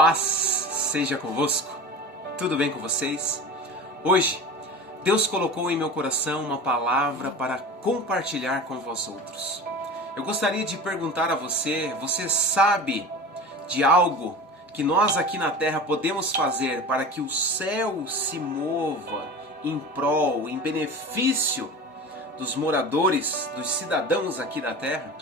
Paz seja convosco. Tudo bem com vocês? Hoje, Deus colocou em meu coração uma palavra para compartilhar com vós outros. Eu gostaria de perguntar a você, você sabe de algo que nós aqui na terra podemos fazer para que o céu se mova em prol, em benefício dos moradores, dos cidadãos aqui da terra?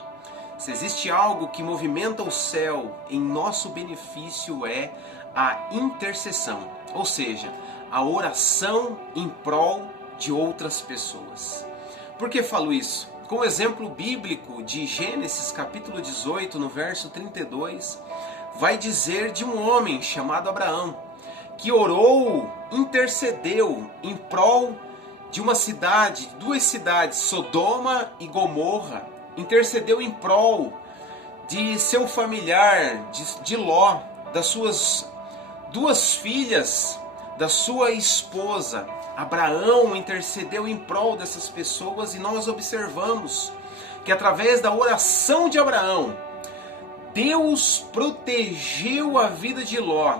Se existe algo que movimenta o céu em nosso benefício é a intercessão, ou seja, a oração em prol de outras pessoas. Por que falo isso? Com o exemplo bíblico de Gênesis capítulo 18, no verso 32, vai dizer de um homem chamado Abraão, que orou, intercedeu em prol de uma cidade, duas cidades, Sodoma e Gomorra, intercedeu em prol de seu familiar, de Ló, das suas duas filhas, da sua esposa. Abraão intercedeu em prol dessas pessoas e nós observamos que através da oração de Abraão, Deus protegeu a vida de Ló.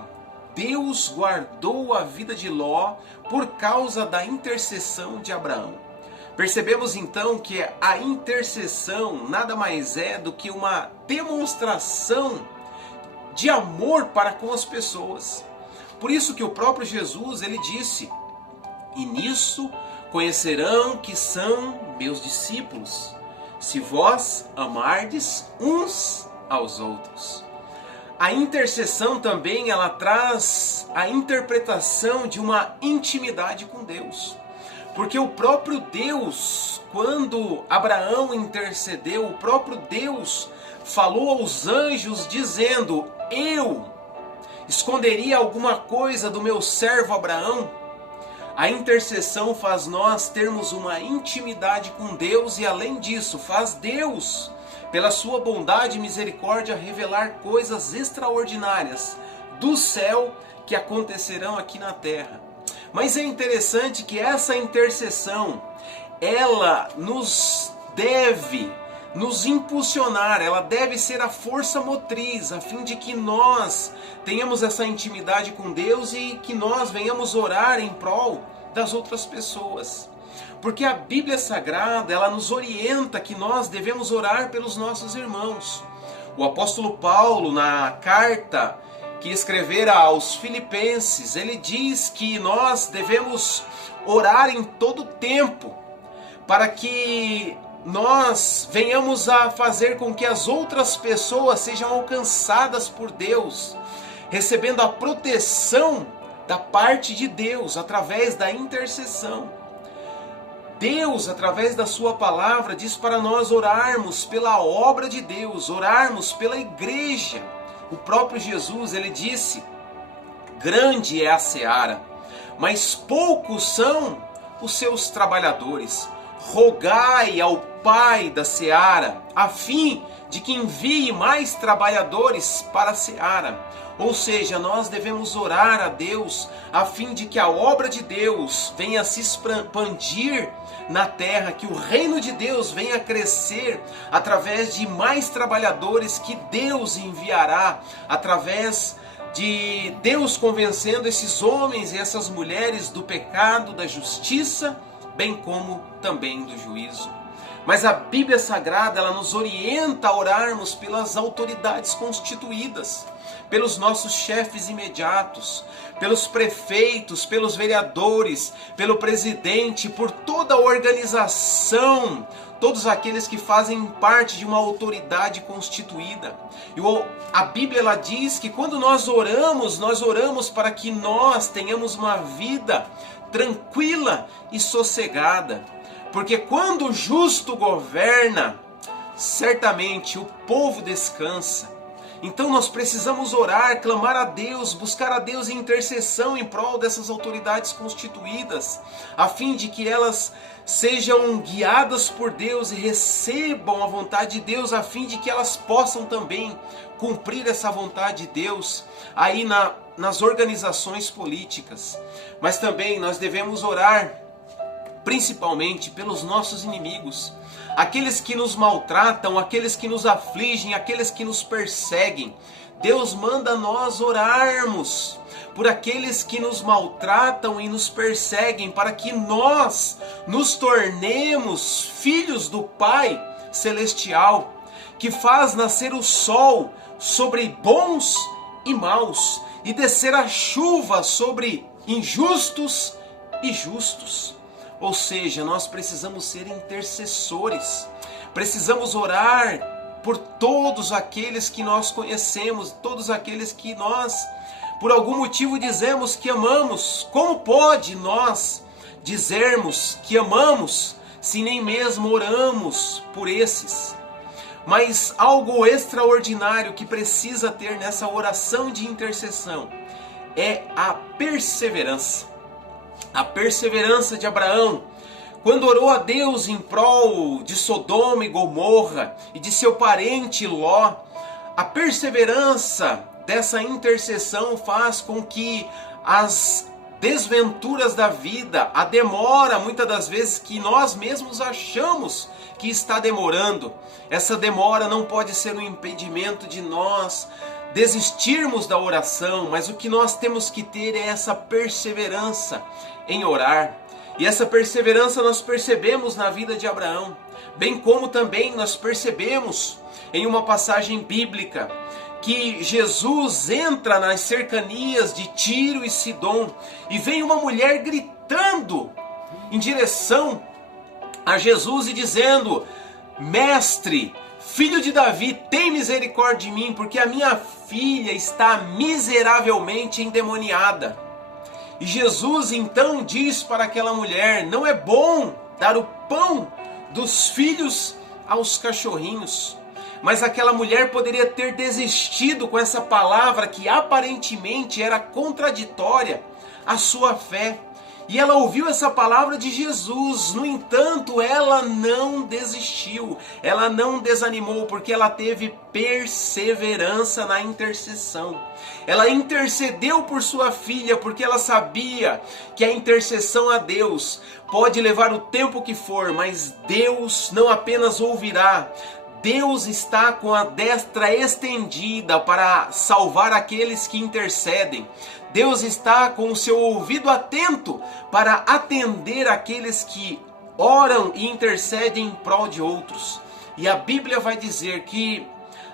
Deus guardou a vida de Ló por causa da intercessão de Abraão. Percebemos então que a intercessão nada mais é do que uma demonstração de amor para com as pessoas. Por isso que o próprio Jesus, ele disse: "E nisso conhecerão que são meus discípulos, se vós amardes uns aos outros." A intercessão também ela traz a interpretação de uma intimidade com Deus. Porque o próprio Deus, quando Abraão intercedeu, o próprio Deus falou aos anjos dizendo: "Eu esconderia alguma coisa do meu servo Abraão?" A intercessão faz nós termos uma intimidade com Deus e, além disso, faz Deus, pela sua bondade e misericórdia, revelar coisas extraordinárias do céu que acontecerão aqui na terra. Mas é interessante que essa intercessão, ela deve nos impulsionar, ela deve ser a força motriz, a fim de que nós tenhamos essa intimidade com Deus e que nós venhamos orar em prol das outras pessoas. Porque a Bíblia Sagrada, ela nos orienta que nós devemos orar pelos nossos irmãos. O apóstolo Paulo, na carta que escrevera aos Filipenses, ele diz que nós devemos orar em todo tempo, para que nós venhamos a fazer com que as outras pessoas sejam alcançadas por Deus, recebendo a proteção da parte de Deus, através da intercessão. Deus, através da sua palavra, diz para nós orarmos pela obra de Deus, orarmos pela igreja. O próprio Jesus, ele disse: "Grande é a seara, mas poucos são os seus trabalhadores. Rogai ao Pai da seara, a fim de que envie mais trabalhadores para a seara." Ou seja, nós devemos orar a Deus a fim de que a obra de Deus venha se expandir na terra, que o reino de Deus venha crescer através de mais trabalhadores que Deus enviará, através de Deus convencendo esses homens e essas mulheres do pecado, da justiça, bem como também do juízo. Mas a Bíblia Sagrada, ela nos orienta a orarmos pelas autoridades constituídas, pelos nossos chefes imediatos, pelos prefeitos, pelos vereadores, pelo presidente, por toda a organização, todos aqueles que fazem parte de uma autoridade constituída. E a Bíblia ela diz que quando nós oramos para que nós tenhamos uma vida tranquila e sossegada. Porque quando o justo governa, certamente o povo descansa. Então nós precisamos orar, clamar a Deus, buscar a Deus em intercessão em prol dessas autoridades constituídas, a fim de que elas sejam guiadas por Deus e recebam a vontade de Deus, a fim de que elas possam também cumprir essa vontade de Deus aí nas organizações políticas. Mas também nós devemos orar principalmente pelos nossos inimigos, aqueles que nos maltratam, aqueles que nos afligem, aqueles que nos perseguem. Deus manda nós orarmos por aqueles que nos maltratam e nos perseguem, para que nós nos tornemos filhos do Pai Celestial, que faz nascer o sol sobre bons e maus, e descer a chuva sobre injustos e justos. Ou seja, nós precisamos ser intercessores, precisamos orar por todos aqueles que nós conhecemos, todos aqueles que nós, por algum motivo, dizemos que amamos. Como pode nós dizermos que amamos se nem mesmo oramos por esses? Mas algo extraordinário que precisa ter nessa oração de intercessão é a perseverança. A perseverança de Abraão, quando orou a Deus em prol de Sodoma e Gomorra e de seu parente Ló. A perseverança dessa intercessão faz com que as desventuras da vida, a demora, muitas das vezes, que nós mesmos achamos que está demorando, essa demora não pode ser um impedimento de nós desistirmos da oração, mas o que nós temos que ter é essa perseverança em orar. E essa perseverança nós percebemos na vida de Abraão, bem como também nós percebemos em uma passagem bíblica que Jesus entra nas cercanias de Tiro e Sidom e vem uma mulher gritando em direção a Jesus e dizendo: Mestre, filho de Davi, tem misericórdia de mim, porque a minha filha está miseravelmente endemoniada. E Jesus então diz para aquela mulher: não é bom dar o pão dos filhos aos cachorrinhos. Mas aquela mulher poderia ter desistido com essa palavra que aparentemente era contraditória à sua fé. E ela ouviu essa palavra de Jesus. No entanto, ela não desistiu, ela não desanimou, porque ela teve perseverança na intercessão. Ela intercedeu por sua filha, porque ela sabia que a intercessão a Deus pode levar o tempo que for, mas Deus não apenas ouvirá, Deus está com a destra estendida para salvar aqueles que intercedem. Deus está com o seu ouvido atento para atender aqueles que oram e intercedem em prol de outros. E a Bíblia vai dizer que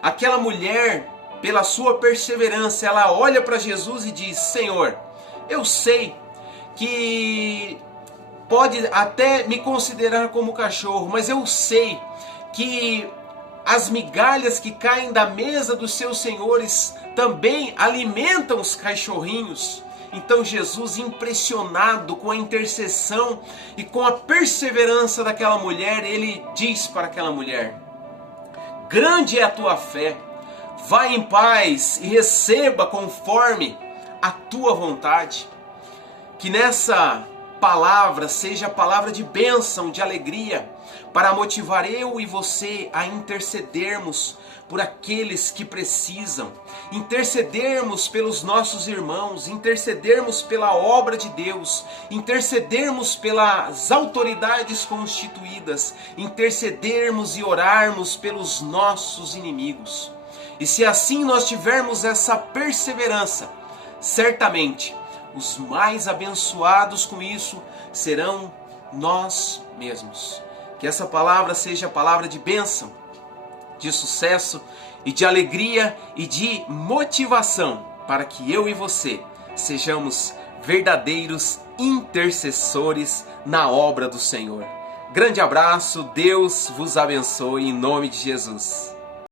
aquela mulher, pela sua perseverança, ela olha para Jesus e diz: Senhor, eu sei que pode até me considerar como cachorro, mas eu sei que as migalhas que caem da mesa dos seus senhores também alimentam os cachorrinhos. Então Jesus, impressionado com a intercessão e com a perseverança daquela mulher, ele diz para aquela mulher: grande é a tua fé, vai em paz e receba conforme a tua vontade. Que nessa palavra seja a palavra de bênção, de alegria, para motivar eu e você a intercedermos por aqueles que precisam, intercedermos pelos nossos irmãos, intercedermos pela obra de Deus, intercedermos pelas autoridades constituídas, intercedermos e orarmos pelos nossos inimigos. E se assim nós tivermos essa perseverança, certamente os mais abençoados com isso serão nós mesmos. Que essa palavra seja a palavra de bênção, de sucesso e de alegria e de motivação para que eu e você sejamos verdadeiros intercessores na obra do Senhor. Grande abraço, Deus vos abençoe em nome de Jesus.